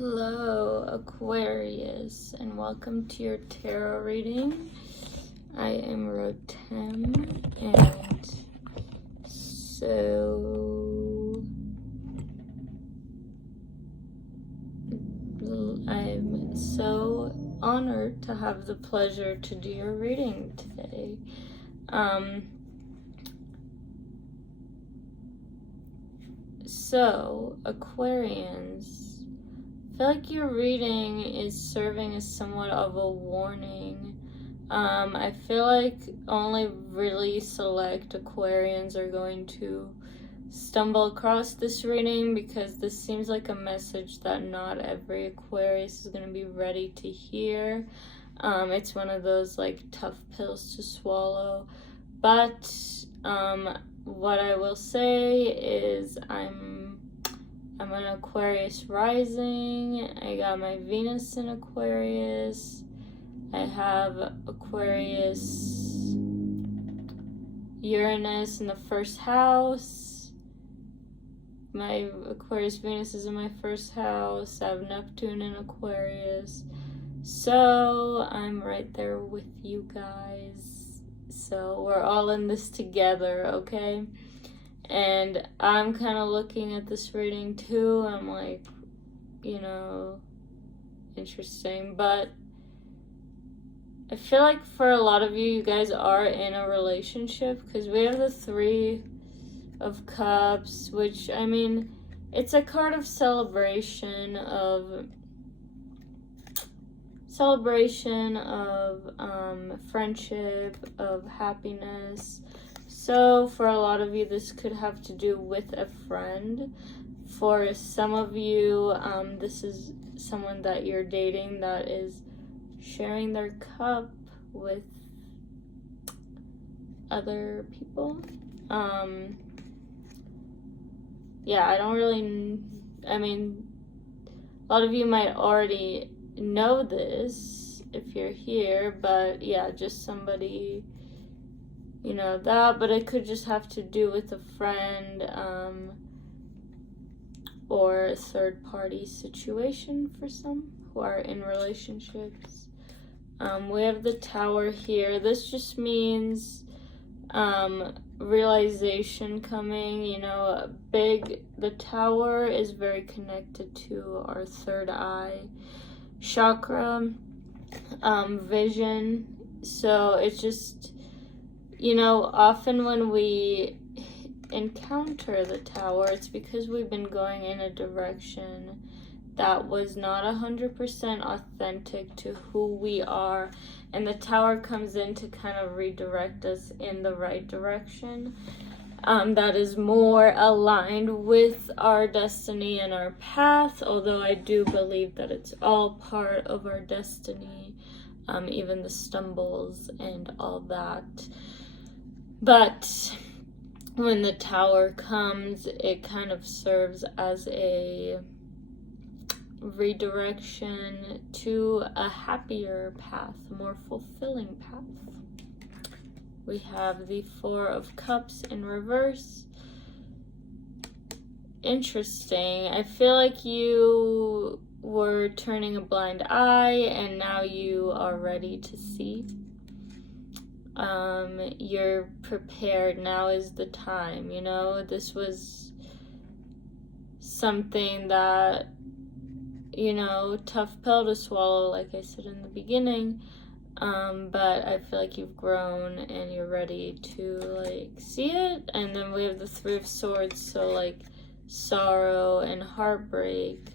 Hello, Aquarius, and welcome to your tarot reading. I am Rotem, and so I'm so honored to have the pleasure to do your reading today. So, Aquarians, I feel like your reading is serving as somewhat of a warning. I feel like only really select Aquarians are going to stumble across this reading because this seems like a message that not every Aquarius is going to be ready to hear. It's one of those like tough pills to swallow, but what I will say is I'm an Aquarius rising. I got my Venus in Aquarius. I have Aquarius Uranus in the first house. My Aquarius Venus is in my first house. I have Neptune in Aquarius. So I'm right there with you guys. So we're all in this together, okay? And I'm kind of looking at this reading too. I'm like, interesting. But I feel like for a lot of you, you guys are in a relationship because we have the Three of Cups, which, I mean, it's a card of celebration of friendship, of happiness. So for a lot of you, this could have to do with a friend. For some of you, this is someone that you're dating that is sharing their cup with other people. A lot of you might already know this if you're here, but yeah, just somebody, but it could just have to do with a friend, or a third party situation for some who are in relationships. We have the Tower here. This just means realization coming, the Tower is very connected to our third eye chakra, vision. So it's just, often when we encounter the Tower, it's because we've been going in a direction that was not 100% authentic to who we are, and the Tower comes in to kind of redirect us in the right direction, that is more aligned with our destiny and our path, although I do believe that it's all part of our destiny, even the stumbles and all that. But when the Tower comes, it kind of serves as a redirection to a happier path, a more fulfilling path. We have the Four of Cups in reverse. Interesting. I feel like you were turning a blind eye and now you are ready to see. You're prepared. Now is the time, this was something that, tough pill to swallow, like I said in the beginning, but I feel like you've grown and you're ready to see it. And then we have the Three of Swords, so sorrow and heartbreak.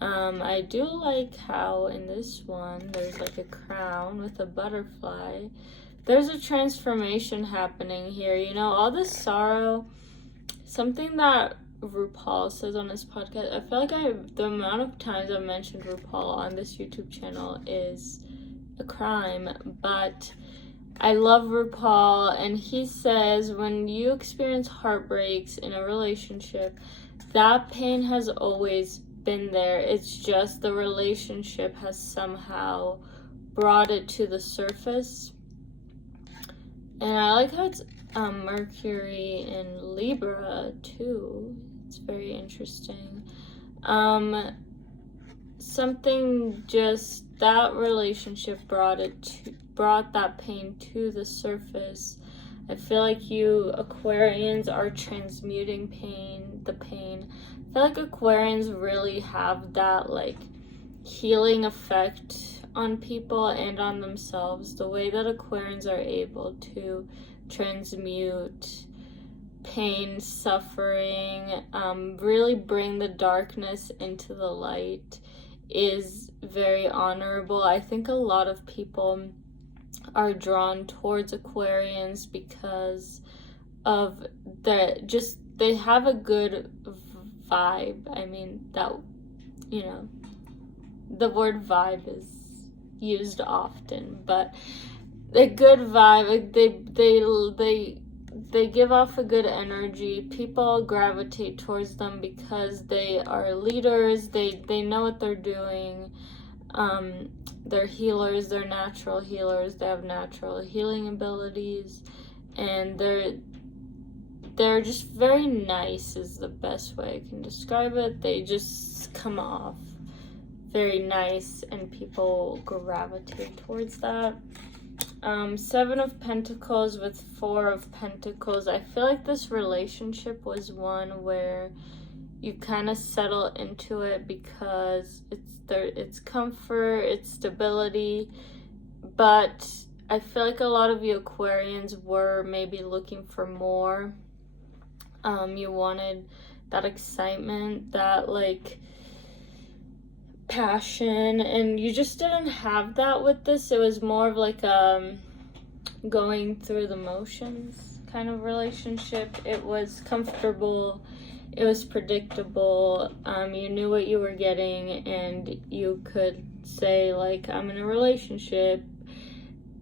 I do like how in this one there's a crown with a butterfly. There's a transformation happening here, all this sorrow, something that RuPaul says on his podcast. I feel like the amount of times I've mentioned RuPaul on this YouTube channel is a crime, but I love RuPaul, and he says when you experience heartbreaks in a relationship, that pain has always been there. It's just the relationship has somehow brought it to the surface. And I like how it's Mercury in Libra too. It's very interesting. something just, that relationship brought that pain to the surface. I feel like you Aquarians are transmuting the pain. I feel like Aquarians really have that like healing effect on people and on themselves. The way that Aquarians are able to transmute pain, suffering, really bring the darkness into the light is very honorable. I think a lot of people are drawn towards Aquarians because of they have a good vibe. I mean, that, you know, the word vibe is used often, but a good vibe, they give off a good energy. People gravitate towards them because they are leaders. They know what they're doing. They're healers. They're natural healers. They have natural healing abilities, and they're just very nice is the best way I can describe it. They just come off very nice, and people gravitate towards that. 7 of Pentacles with 4 of Pentacles. I feel like this relationship was one where you kind of settle into it because it's comfort, it's stability, but I feel like a lot of you Aquarians were maybe looking for more. You wanted that excitement, that like passion, and you just didn't have that with this. It was more of like going through the motions kind of relationship. It was comfortable, it was predictable, you knew what you were getting, and you could say like, I'm in a relationship,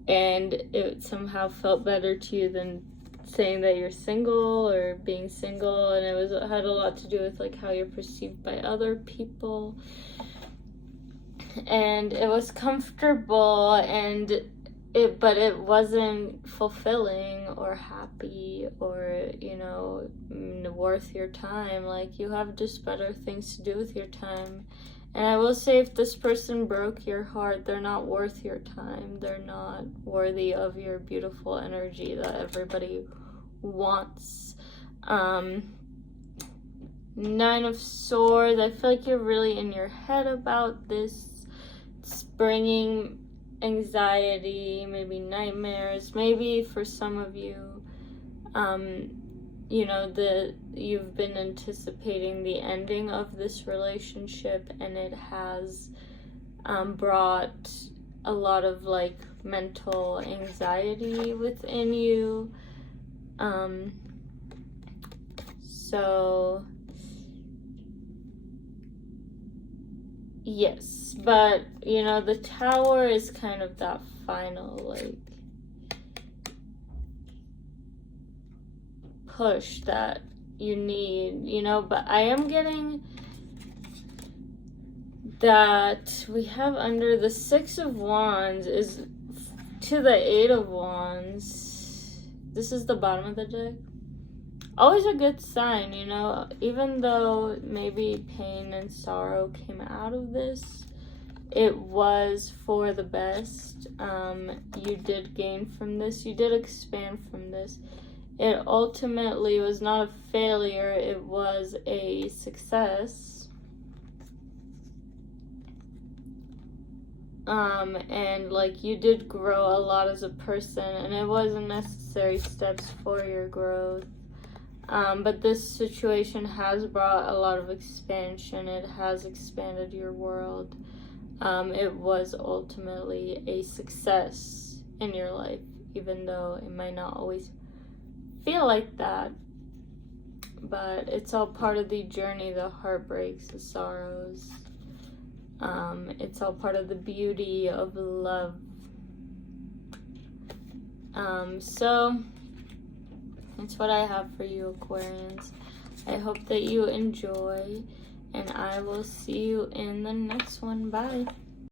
and it somehow felt better to you than saying that you're single or being single. And it had a lot to do with like how you're perceived by other people, and it was comfortable, but it wasn't fulfilling or happy or, you know, worth your time. Like, you have just better things to do with your time. And I will say, if this person broke your heart, they're not worth your time. They're not worthy of your beautiful energy that everybody wants. 9 of Swords. I feel like you're really in your head about this. It's bringing anxiety, maybe nightmares, maybe for some of you, you know, you've been anticipating the ending of this relationship, and it has brought a lot of like mental anxiety within you. So yes, but you know, the Tower is kind of that final like push that you need, you know. But I am getting that we have under the 6 of Wands is to the 8 of Wands. This is the bottom of the deck. Always a good sign, you know, even though maybe pain and sorrow came out of this, it was for the best. You did gain from this, you did expand from this. It ultimately was not a failure, it was a success. And like, you did grow a lot as a person, and it wasn't necessary steps for your growth. But this situation has brought a lot of expansion. It has expanded your world. It was ultimately a success in your life, even though it might not always feel like that. But it's all part of the journey, the heartbreaks, the sorrows. It's all part of the beauty of love. So that's what I have for you, Aquarians. I hope that you enjoy, and I will see you in the next one. Bye.